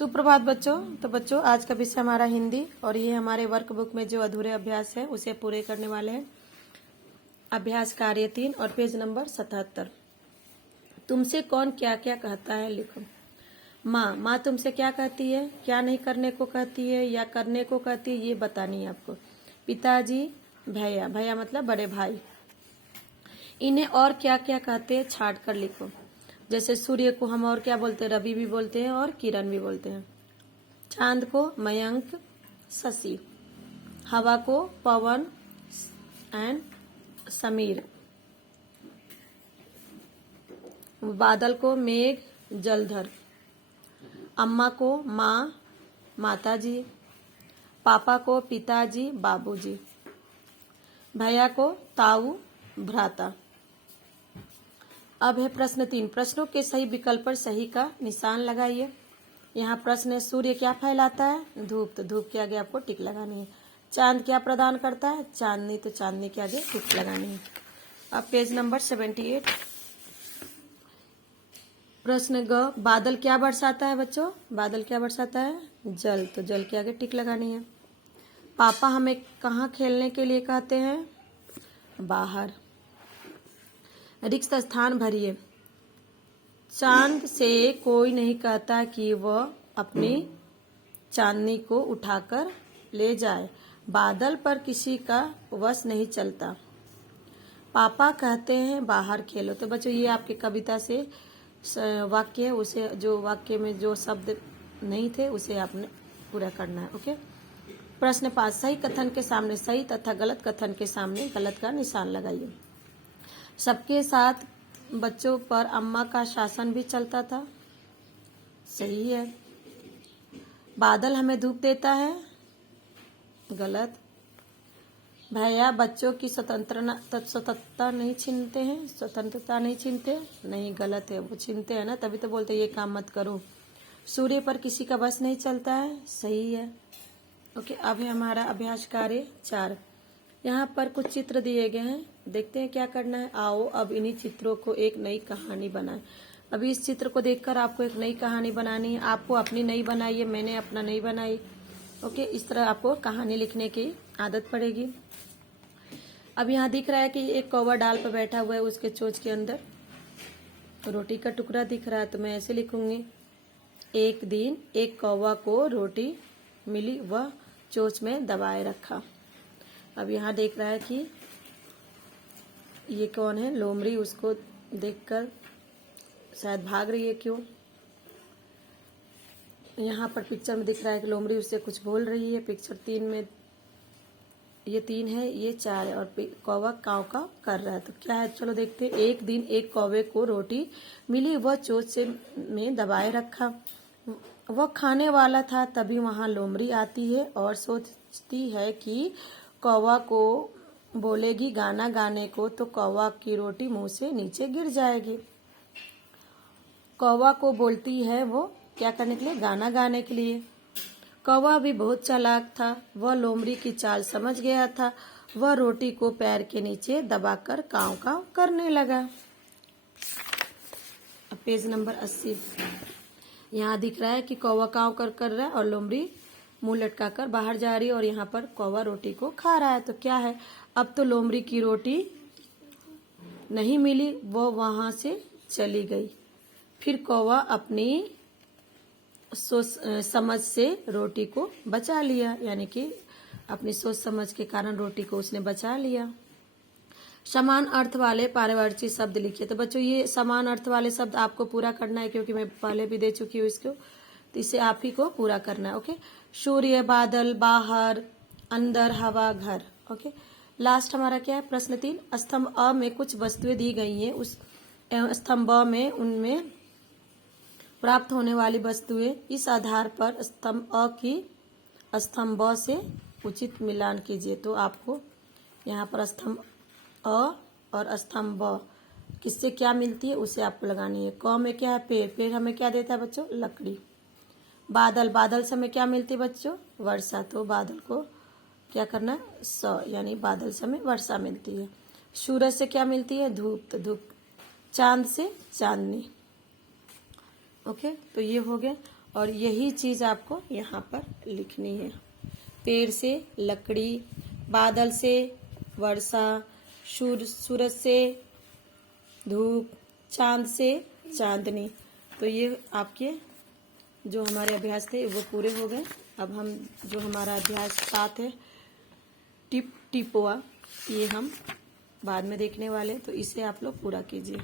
सुप्रभात बच्चों। तो बच्चों आज का विषय हमारा हिंदी और ये हमारे वर्कबुक में जो अधूरे अभ्यास है उसे पूरे करने वाले हैं। अभ्यास कार्य 3 और पेज नंबर 77। तुमसे कौन क्या क्या कहता है लिखो। माँ तुमसे क्या कहती है, क्या नहीं करने को कहती है या करने को कहती है ये बतानी है आपको। पिताजी भैया, भैया मतलब बड़े भाई। इन्हें और क्या क्या कहते हैं छाट कर लिखो। जैसे सूर्य को हम और क्या बोलते हैं, रवि भी बोलते हैं और किरण भी बोलते हैं। चांद को मयंक, शशि। हवा को पवन एंड समीर। बादल को मेघ, जलधर। अम्मा को माँ, माताजी। पापा को पिताजी, बाबूजी। भैया को ताऊ, भ्राता। अब है प्रश्न 3। प्रश्नों के सही विकल्प पर सही का निशान लगाइए। यहाँ प्रश्न है, सूर्य क्या फैलाता है, धूप। तो धूप के आगे आपको टिक लगानी है। चांद क्या प्रदान करता है, चांदनी। तो चांदनी के आगे टिक लगानी है। अब पेज नंबर 78। प्रश्न ग, बादल क्या बरसाता है बच्चों, बादल क्या बरसाता है, जल। तो जल के आगे टिक लगानी है। पापा हमें कहाँ खेलने के लिए कहते हैं, बाहर। रिक्त स्थान भरिए। चांद से कोई नहीं कहता कि वह अपनी चांदनी को उठाकर ले जाए। बादल पर किसी का वश नहीं चलता। पापा कहते हैं बाहर खेलो। तो बच्चों ये आपकी कविता से वाक्य है, उसे जो वाक्य में जो शब्द नहीं थे उसे आपने पूरा करना है। ओके। प्रश्न 5। सही कथन के सामने सही तथा गलत कथन के सामने गलत का निशान लगाइए। सबके साथ बच्चों पर अम्मा का शासन भी चलता था, सही है। बादल हमें धूप देता है, गलत। भैया बच्चों की स्वतंत्रता नहीं छीनते हैं, स्वतंत्रता नहीं छीनते, नहीं, गलत है। वो छीनते हैं ना, तभी तो बोलते ये काम मत करो। सूर्य पर किसी का बस नहीं चलता है, सही है। ओके। अब है हमारा अभ्यास कार्य 4। यहाँ पर कुछ चित्र दिए गए हैं, देखते हैं क्या करना है। आओ अब इन्हीं चित्रों को एक नई कहानी बनाएं। अभी इस चित्र को देखकर आपको एक नई कहानी बनानी है। आपको अपनी नई बनाई है, मैंने अपना नहीं बनाई। ओके। इस तरह आपको कहानी लिखने की आदत पड़ेगी। अब यहाँ दिख रहा है कि एक कौवा डाल पर बैठा हुआ है, उसके चोंच के अंदर रोटी का टुकड़ा दिख रहा है। तो मैं ऐसे लिखूंगी, एक दिन एक कौवा को रोटी मिली, वह चोंच में दबाए रखा। अब यहाँ देख रहा है कि ये कौन है, लोमड़ी। उसको देखकर शायद भाग रही है, क्यों। यहाँ पर पिक्चर में दिख रहा है कि लोमड़ी उससे कुछ बोल रही है। पिक्चर 3 में ये 3 है, ये 4 है और कौवा काव काव कर रहा है। तो क्या है, चलो देखते हैं। एक दिन एक कौवे को रोटी मिली, वह चोंच से में दबाए रखा। वह खाने वाला था, तभी वहां लोमड़ी आती है और सोचती है कि कौवा को बोलेगी गाना गाने को, तो कौवा की रोटी मुंह से नीचे गिर जाएगी। कौवा को बोलती है वो क्या करने के लिए, गाना गाने के लिए। कौवा भी बहुत चालाक था, वह लोमड़ी की चाल समझ गया था। वह रोटी को पैर के नीचे दबाकर काव काव करने लगा। Page number 80। यहाँ दिख रहा है कि कौवा काव कर रहा है और लोमड़ी मुंह लटकाकर बाहर जा रही है और यहाँ पर कौवा रोटी को खा रहा है। तो क्या है, अब तो लोमड़ी की रोटी नहीं मिली, वो वहां से चली गई। फिर कौवा अपनी सोच समझ से रोटी को बचा लिया, यानी कि अपनी सोच समझ के कारण रोटी को उसने बचा लिया। समान अर्थ वाले पारिवारिक शब्द लिखिए। तो बच्चों ये समान अर्थ वाले शब्द आपको पूरा करना है, क्योंकि मैं पहले भी दे चुकी हूँ इसको, तो इसे आप ही को पूरा करना है। ओके। सूर्य, बादल, बाहर, अंदर, हवा, घर। ओके। लास्ट हमारा क्या है, प्रश्न 3। स्तंभ अ में कुछ वस्तुएं दी गई हैं, उस स्तंभ ब में उनमें प्राप्त होने वाली वस्तुएं, इस आधार पर स्तंभ अ की स्तंभ ब से उचित मिलान कीजिए। तो आपको यहाँ पर स्तंभ अ और स्तंभ ब किससे क्या मिलती है उसे आपको लगानी है। क में क्या है, पेड़। पेड़ हमें क्या देता है बच्चों, लकड़ी। बादल, बादल से हमें क्या मिलती है बच्चों, वर्षा। तो बादल को क्या करना है, स, यानी बादल से हमें वर्षा मिलती है। सूरज से क्या मिलती है, धूप। तो धूप। चांद से चांदनी। ओके। तो ये हो गया। और यही चीज आपको यहाँ पर लिखनी है। पेड़ से लकड़ी, बादल से वर्षा, सूरज से धूप, चांद से चांदनी। तो ये आपके जो हमारे अभ्यास थे वो पूरे हो गए। अब हम जो हमारा अभ्यास 7 है टिप टिपोआ, ये हम बाद में देखने वाले, तो इसे आप लोग पूरा कीजिए।